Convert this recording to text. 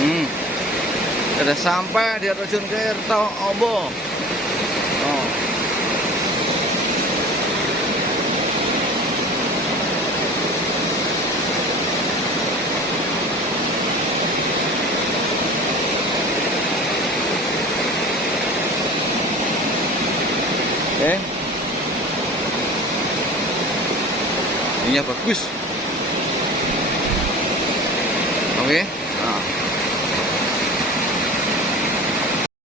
Hmm. Sudah sampai di Rusun Tirto Obo. Oh. Oke. Ini bagus. Oke. Nah.